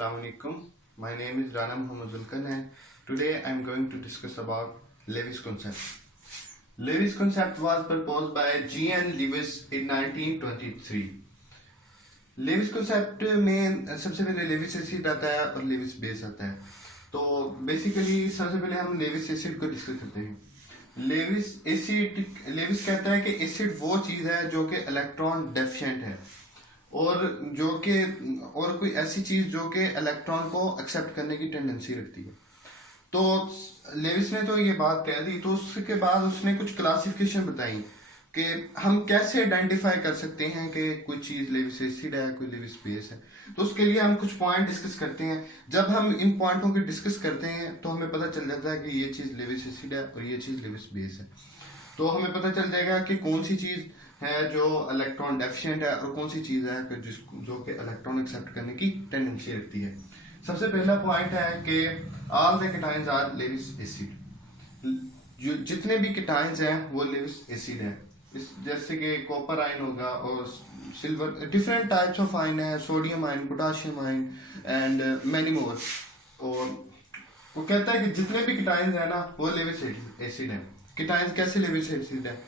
Assalamu alaikum. My name is Rana Muhammad Zulkan and today I am going to discuss about Lewis concept. Lewis concept was proposed by G.N. Lewis in 1923. Lewis concept में सबसे पहले Lewis acid आता है और Lewis base आता है. तो basically सबसे पहले हम Lewis acid को डिस्कस करते हैं. Lewis कहता है कि एसिड वो चीज़ है जो कि इलेक्ट्रॉन डेफिशिएंट है और कोई ऐसी चीज जो कि इलेक्ट्रॉन को एक्सेप्ट करने की टेंडेंसी रखती है. तो लेविस ने तो ये बात कह दी, तो उसके बाद उसने कुछ क्लासिफिकेशन बताई कि हम कैसे आइडेंटिफाई कर सकते हैं कि कोई चीज लेविस एसिड है, कोई लेविस बेस है. तो उसके लिए हम कुछ पॉइंट डिस्कस करते हैं. जब हम इन पॉइंटों की डिस्कस करते हैं तो हमें पता चल जाता है कि ये चीज लेविस एसिड है और ये चीज लेविस बेस है. तो हमें पता चल जाएगा कि कौन सी चीज है जो इलेक्ट्रॉन डेफिशिएंट है और कौन सी चीज है जो कि इलेक्ट्रॉन एक्सेप्ट करने की टेंडेंसी रखती है. सबसे पहला पॉइंट है कि all the cations are Lewis acid. जितने भी केटाइंस हैं वो लेविस एसिड है. जैसे कि कॉपर आयन होगा और silver, different types of ion है, sodium ion, potassium ion and many more. और वो कहता है कि जितने भी केटाइंस है ना वो लेविस एसिड है. केटाइंस कैसे लेविस एसिड है?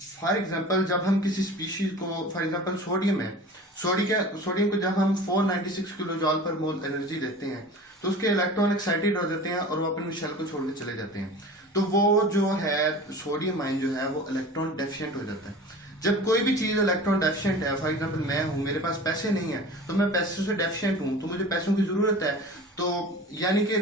फॉर एग्जाम्पल जब हम किसी स्पीशीज को, फॉर एग्जाम्पल सोडियम है, सोडियम को जब हम 496 किलो जॉल पर मोल एनर्जी देते हैं तो उसके इलेक्ट्रॉन एक्साइटेड हो जाते हैं और वो अपने शेल को छोड़ के चले जाते हैं. तो वो जो है सोडियम आयन जो है वो इलेक्ट्रॉन डेफिशिएंट हो जाता है. जब कोई भी चीज इलेक्ट्रॉन डेफिशिएंट है, फॉर एग्जाम्पल मैं हूँ, मेरे पास पैसे नहीं है तो मैं पैसों से डेफिशिएंट हूँ, तो मुझे पैसों की जरूरत है. तो यानी कि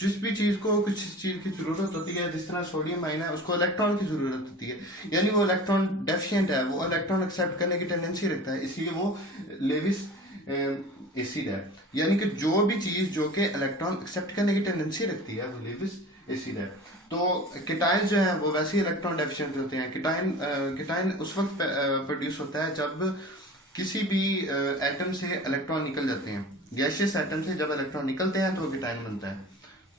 जिस भी चीज को कुछ चीज की जरूरत होती है, जिस तरह सोडियम आयन है उसको इलेक्ट्रॉन की जरूरत होती है, यानी वो इलेक्ट्रॉन डेफिशिएंट है, वो इलेक्ट्रॉन एक्सेप्ट करने की टेंडेंसी रखता है, इसलिए वो लेविस एसिड है. यानी कि जो भी चीज जो कि इलेक्ट्रॉन एक्सेप्ट करने की टेंडेंसी रखती है वो लेविस एसिड है. तो केटाइन जो है वो वैसे ही इलेक्ट्रॉन डेफिशिएंट होते हैं. केटाइन उस वक्त प्रोड्यूस होता है जब किसी भी एटम से इलेक्ट्रॉन निकल जाते हैं. गैसियस एटम से जब इलेक्ट्रॉन निकलते हैं तो केटाइन बनता है.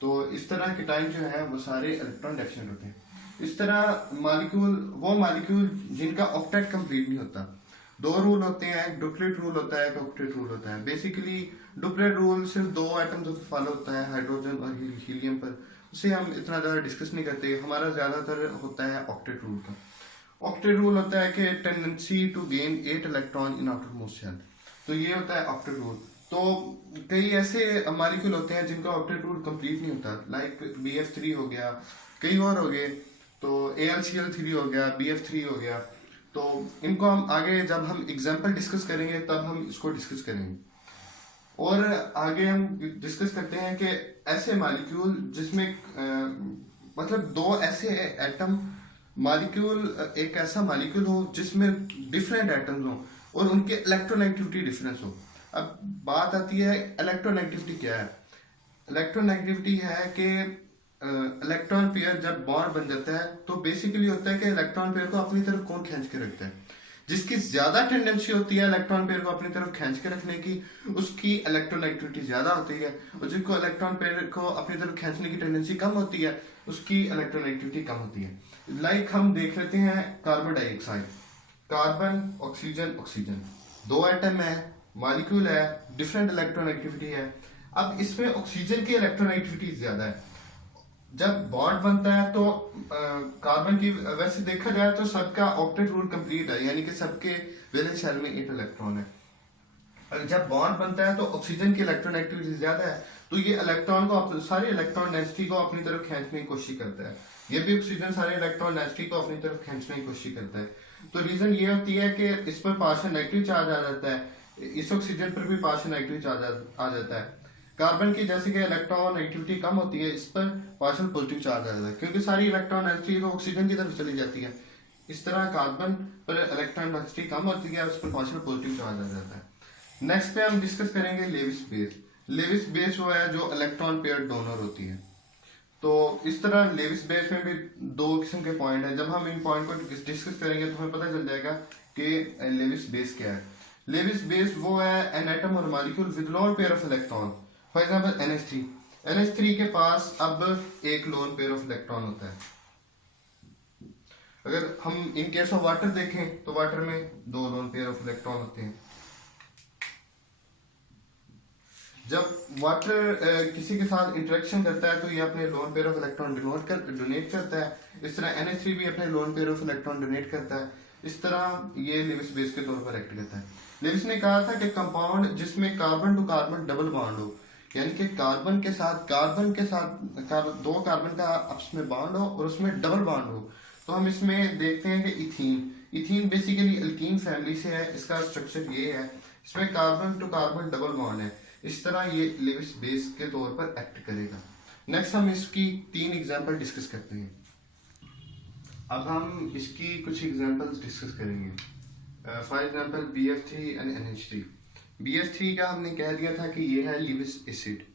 तो इस तरह केटाइन जो है वो सारे इलेक्ट्रॉन डेफिशिएंट होते हैं. इस तरह मॉलिक्यूल जिनका ऑक्टेट कंप्लीट नहीं होता, दो रूल होते हैं, एक डुप्लेट रूल होता है, एक ऑक्टेट रूल होता है. बेसिकली डुप्लेट रूल सिर्फ दो एटम्स पर फॉलो होता है, हाइड्रोजन और हीलियम पर. उसे हम इतना ज़्यादा डिस्कस नहीं करते. हमारा ज़्यादातर होता है ऑक्टेट रूल का. ऑक्टेट रूल होता है कि tendency to gain 8 electron in outermost shell. तो ये होता है ऑक्टेट रूल. तो कई ऐसे मॉलिक्यूल होते हैं जिनका ऑक्टेट रूल कंप्लीट नहीं होता, लाइक BF3 हो गया, कई और हो गए. तो AlCl3 हो गया, BF3 हो गया. तो इनको हम आगे जब हम एग्जाम्पल डिस्कस करेंगे तब हम इसको डिस्कस करेंगे. और आगे हम डिस्कस करते हैं कि ऐसे मॉलिक्यूल जिसमें मतलब दो ऐसे एटम मॉलिक्यूल, एक ऐसा मॉलिक्यूल हो जिसमें डिफरेंट एटम्स हो और उनके इलेक्ट्रोनेगेटिविटी डिफरेंस हो. अब बात आती है इलेक्ट्रोनेगेटिविटी क्या है. इलेक्ट्रोनेगेटिविटी है कि इलेक्ट्रॉन पेयर जब बॉन्ड बन जाता है तो बेसिकली होता है कि इलेक्ट्रॉन पेयर को अपनी तरफ कौन खींच के रखता है. जिसकी ज्यादा टेंडेंसी होती है इलेक्ट्रॉन पेयर को अपनी तरफ खींच के रखने की, उसकी इलेक्ट्रोनेगेटिविटी ज्यादा होती है. और जिसको इलेक्ट्रॉन पेयर को अपनी तरफ खींचने की टेंडेंसी कम होती है उसकी इलेक्ट्रोनेगेटिविटी कम होती है. लाइक हम देख लेते हैं carbon dioxide, carbon oxygen oxygen, दो एटम है, मॉलिक्यूल है, डिफरेंट इलेक्ट्रोनेगेटिविटी है. अब इसमें ऑक्सीजन की इलेक्ट्रोनेगेटिविटी ज्यादा है. जब बॉन्ड बनता है तो कार्बन की, वैसे देखा जाए तो सबका ऑक्टेट रूल कंप्लीट है, यानी कि सबके वैलेंस शेल में 8 इलेक्ट्रॉन है. जब बॉन्ड बनता है तो ऑक्सीजन की इलेक्ट्रोनेगेटिविटी ज्यादा है, तो ये इलेक्ट्रॉन को, सारे इलेक्ट्रॉन डेंसिटी को अपनी तरफ खींचने की कोशिश करता है. ये भी ऑक्सीजन सारे इलेक्ट्रॉन डेंसिटी को अपनी तरफ खींचने की कोशिश करता है. तो रीजन ये होती है कि इस पर पार्शियल नेगेटिव चार्ज आ जाता है, इस ऑक्सीजन पर भी पार्शियल नेगेटिव चार्ज आ जाता है. कार्बन की जैसे कि इलेक्ट्रॉन नेगेटिविटी कम होती है, इस पर पार्शियल पॉजिटिव चार्ज आ जाता है क्योंकि सारी इलेक्ट्रॉन डेंसिटी तो ऑक्सीजन की तरफ चली जाती है. इस तरह कार्बन पर इलेक्ट्रॉन डेंसिटी कम होती है, उस पर पार्शियल पॉजिटिव चार्ज आ जाता है. नेक्स्ट पे हम डिस्कस करेंगे लेविस बेस. लेविस बेस वो है जो इलेक्ट्रॉन पेयर डोनर होती है. तो इस तरह लेविस बेस में भी दो किस्म के पॉइंट है. जब हम इन पॉइंट को डिस्कस करेंगे तो हमें पता चल जाएगा कि लेविस बेस क्या है. लेविस बेस वो है एन एटम और molecule with lone pair of electron. For example NH3 के पास अब एक लोन पेयर ऑफ इलेक्ट्रॉन होता है. अगर हम इन केस ऑफ वाटर देखें तो वाटर में दो लोन पेयर ऑफ इलेक्ट्रॉन होते हैं. जब वाटर किसी के साथ इंटरेक्शन करता है तो ये अपने lone pair of electron donate करता है। इस तरह NH3 भी अपने lone pair of electron donate करता है। इस तरह ये लेविस बेस के तौर पर एक्ट करता है। लेविस ने कहा था कि कंपाउंड जिसमें carbon to carbon double bond हो, यानी कि कार्बन के साथ दो कार्बन का आपस में बॉन्ड हो और उसमें डबल बॉन्ड हो, तो हम इसमें देखते हैं कि इथीन बेसिकली अल्कीन फैमिली से है। इसका स्ट्रक्चर ये है, इसमें carbon to carbon double bond है। इस तरह ये लेविस बेस के तौर पर एक्ट करेगा। नेक्स्ट हम इसकी 3 एग्जांपल डिस्कस करते हैं। अब हम इसकी कुछ एग्जांपल्स डिस्कस करेंगे। For example BF3 and NH3। BF3 का हमने कह दिया था कि ये है लेविस एसिड,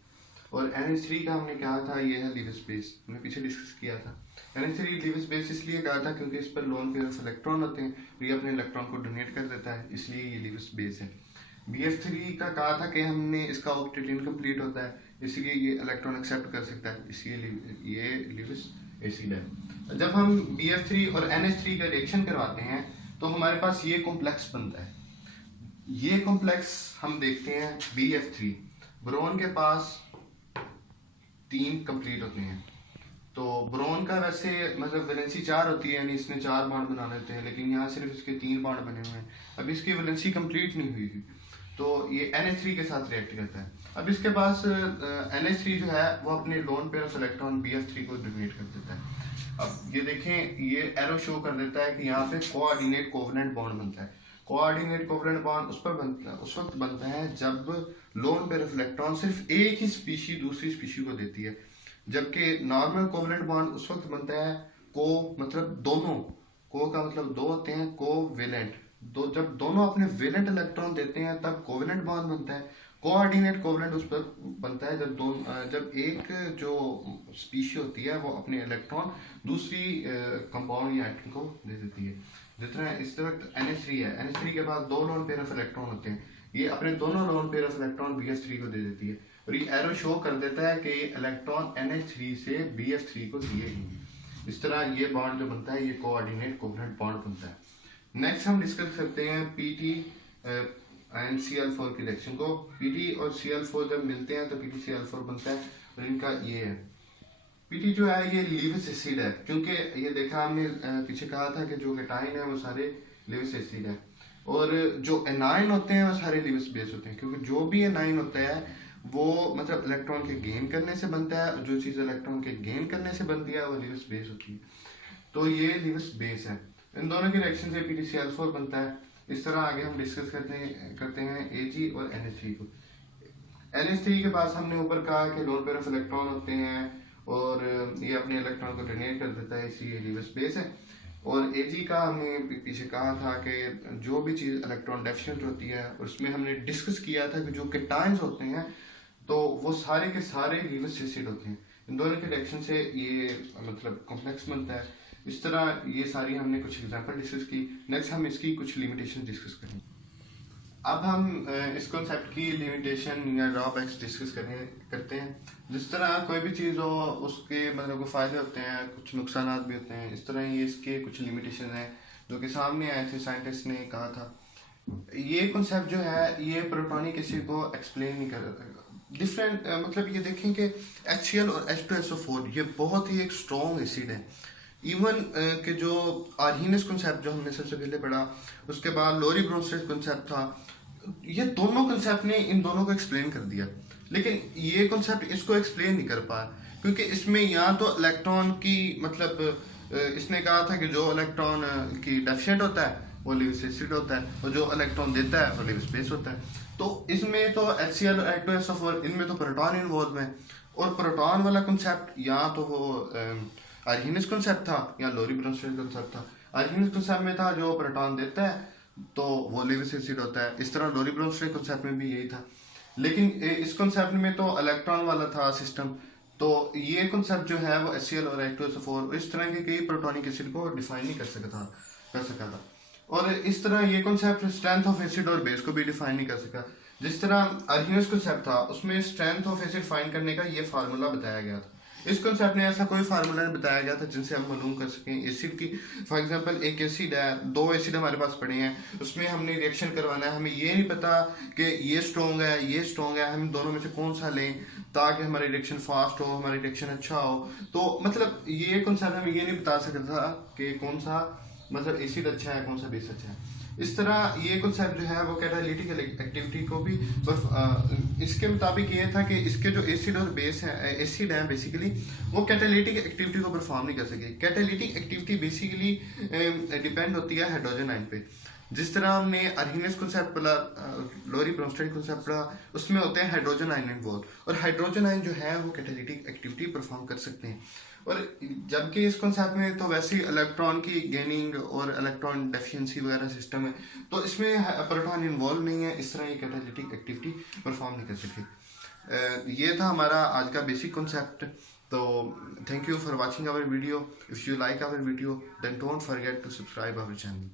और NH3 का हमने कहा था ये है लेविस बेस, हमने पीछे डिस्कस किया था। NH3 लेविस बेस इसलिए कहा था क्योंकि इस पर लोन पेयर ऑफ इलेक्ट्रॉन होते हैं, ये अपने इलेक्ट्रॉन को डोनेट कर देता है, इसलिए ये लेविस बेस है। BF3 का कहा था कि हमने इसका ऑक्टेट इनकम्प्लीट होता है, इसलिए ये इलेक्ट्रॉन एक्सेप्ट कर सकता है, इसलिए ये लेविस एसिड है। जब हम BF3 और NH3 का रिएक्शन करवाते हैं तो हमारे पास ये कॉम्प्लेक्स बनता है। ये कॉम्प्लेक्स हम देखते हैं BF3, बोरोन के पास 3 कंप्लीट होते हैं। तो बोरोन का वैसे मतलब वैलेंसी 4 होती है, यानी इसने 4 बॉन्ड बना लेते हैं, लेकिन यहाँ सिर्फ इसके 3 बॉन्ड बने हुए हैं। अब इसकी वैलेंसी कंप्लीट नहीं हुई थी, तो ये NH3 के साथ रिएक्ट करता है। अब इसके पास NH3 जो है वो अपने lone pair of electron BF3 को डोनेट कर देता है। अब ये देखें, ये एरो शो कर देता है कि यहाँ पे कोऑर्डिनेट कोवेलेंट बॉन्ड बनता है। कोऑर्डिनेट कोवेलेंट बॉन्ड उस वक्त बनता है जब लोन पेयर ऑफ इलेक्ट्रॉन सिर्फ एक ही स्पीशी दूसरी स्पीशी को देती है, जबकि नॉर्मल कोवेलेंट बॉन्ड उस वक्त बनता है मतलब दोनों, को का मतलब 2 होते हैं, कोवेलेंट जब दोनों अपने वेलेंट इलेक्ट्रॉन देते हैं तब कोवेलेंट बॉन्ड बनता है। कोऑर्डिनेट कोवेलेंट उस पर बनता है जब एक जो स्पीशी होती है वो अपने इलेक्ट्रॉन दूसरी कंपाउंड या एटम को दे देती है। जितना इस वक्त NH3 है, NH3 के पास 2 लोन पेयर ऑफ इलेक्ट्रॉन होते हैं, ये अपने दोनों lone pair of electron BF3 को दे देती है, और ये एरो शो कर देता है कि ये इलेक्ट्रॉन NH3 से BF3 को दिए गए। इस तरह ये बॉन्ड जो बनता है ये कोऑर्डिनेट कोवेलेंट बॉन्ड बनता है। नेक्स्ट हम डिस्कस करते हैं PT एंड Cl4 की रिएक्शन को। PT और Cl4 जब मिलते हैं तो PTCl4 बनता है, और इनका ये है PT जो है ये लेविस एसिड है, क्योंकि ये देखा हमने पीछे कहा था कि जो केटाइन है वो सारे लेविस एसिड है, और जो एनाइन होते हैं वो सारे लेविस बेस होते हैं, क्योंकि जो भी एनाइन होता है वो मतलब इलेक्ट्रॉन के गेन करने से बनता है, और जो चीज़ इलेक्ट्रॉन के गेन करने से बनती है वो लेविस बेस होती है। तो ये लेविस बेस है। इन दोनों के रिएक्शन से PTCl4 बनता है। इस तरह आगे हम डिस्कस करते हैं Ag और NH3 को। NH3 के पास हमने ऊपर कहा कि लोन पेयर ऑफ इलेक्ट्रॉन होते हैं, और ये अपने इलेक्ट्रॉन को डोनेट कर देता है, इसलिए लेविस बेस है। और Ag का हमने पीछे कहा था कि जो भी चीज़ इलेक्ट्रॉन डेफिशिएंट होती है, उसमें हमने डिस्कस किया था कि जो केटाइंस होते हैं तो वो सारे के सारे लेविस एसिड होते हैं। इन दोनों के रिएक्शन से ये मतलब कॉम्प्लेक्स बनता है। इस तरह ये सारी हमने कुछ एग्जांपल डिस्कस की। नेक्स्ट हम इसकी कुछ लिमिटेशन डिस्कस करेंगे। अब हम इस कॉन्सेप्ट की लिमिटेशन या ड्रॉबैक्स डिस्कस करते हैं। जिस तरह कोई भी चीज़ हो उसके मतलब को फ़ायदे होते हैं, कुछ नुकसान भी होते हैं, इस तरह ये इसके कुछ लिमिटेशन हैं जो कि सामने आए थे, साइंटिस्ट ने कहा था। ये कॉन्सेप्ट जो है ये प्रोटॉनिक एसिड को एक्सप्लेन नहीं कर डिफरेंट मतलब ये देखें कि HCl और H2SO4 ये बहुत ही एक स्ट्रॉन्ग एसिड है। इवन के जो आर्हीनियस कॉन्सेप्ट जो हमने सबसे पहले पढ़ा, उसके बाद लोरी ब्रोंस्टेड कॉन्सेप्ट था, ये दोनों कॉन्सेप्ट ने इन दोनों को एक्सप्लेन कर दिया, लेकिन ये कॉन्सेप्ट इसको एक्सप्लेन नहीं कर पाया, क्योंकि इसमें या तो इलेक्ट्रॉन की मतलब इसने कहा था कि जो इलेक्ट्रॉन की डेफिशिएंट होता है वो लेविस एसिड होता है, और जो इलेक्ट्रॉन देता है वो लेविस बेस होता है। तो इसमें तो HCl और H2SO4 इनमें तो प्रोटॉन इन्वॉल्व है, और प्रोटॉन वाला कॉन्सेप्ट या तो वो आर्हीनियस कॉन्सेप्ट था या लोरी ब्रोंस्टेड कॉन्सेप्ट था। आर्हीनियस कॉन्सेप्ट में था जो प्रोटॉन देता है तो वो लेविस एसिड होता है, इस तरह लोरी ब्रोंस्टेड कॉन्सेप्ट में भी यही था। लेकिन इस कॉन्सेप्ट में तो इलेक्ट्रॉन वाला था सिस्टम, तो ये कॉन्सेप्ट जो है वो HCl और H2SO4 इस तरह के कई प्रोटॉनिक एसिड को डिफाइन नहीं कर सका था। और इस तरह ये कॉन्सेप्ट स्ट्रेंथ ऑफ एसिड और बेस को भी डिफाइन नहीं कर सका। जिस तरह आर्हीनियस कॉन्सेप्ट था उसमें स्ट्रेंथ ऑफ एसिड फाइंड करने का ये फार्मूला बताया गया था। इस कॉन्सेप्ट में ऐसा कोई फार्मूला नहीं बताया गया था जिनसे हम मालूम कर सकें एसिड की। फॉर एग्जांपल एक एसिड है, दो एसिड हमारे पास पड़े हैं, उसमें हमने रिएक्शन करवाना है, हमें ये नहीं पता कि ये स्ट्रॉन्ग है ये स्ट्रॉन्ग है, हम दोनों में से कौन सा लें ताकि हमारी रिएक्शन फास्ट हो, हमारी रिएक्शन अच्छा हो। तो मतलब ये कॉन्सेप्ट हमें ये नहीं बता सकता था कि कौन सा मतलब एसिड अच्छा है कौन सा बेस अच्छा है। इस तरह ये कॉन्सेप्ट जो है वो कैटालिटिकल एक्टिविटी को भी इसके मुताबिक ये था कि इसके जो एसिड और बेस है एसिड हैं बेसिकली वो कैटालिटिक एक्टिविटी को परफॉर्म नहीं कर सके। कैटालिटिक एक्टिविटी बेसिकली डिपेंड होती है हाइड्रोजन आयन पे। जिस तरह हमने अर्हीनियस कॉन्सेप्ट पढ़ा, लोरी ब्रोंस्टेड कॉन्सेप्ट पढ़ा, उसमें होते हैं हाइड्रोजन आयन इन्वॉल्व, और हाइड्रोजन आयन जो है वो कैटालिटिक एक्टिविटी परफॉर्म कर सकते हैं। और जबकि इस कॉन्सेप्ट में तो वैसे ही इलेक्ट्रॉन की गेनिंग और इलेक्ट्रॉन डेफिशिएंसी वगैरह सिस्टम है, तो इसमें प्रोटॉन इन्वॉल्व नहीं है, इस तरह ये कैटालिटिक एक्टिविटी परफॉर्म नहीं कर सकती। ये था हमारा आज का बेसिक कॉन्सेप्ट। तो thank you for watching our video. If you like our video then don't forget to subscribe our channel.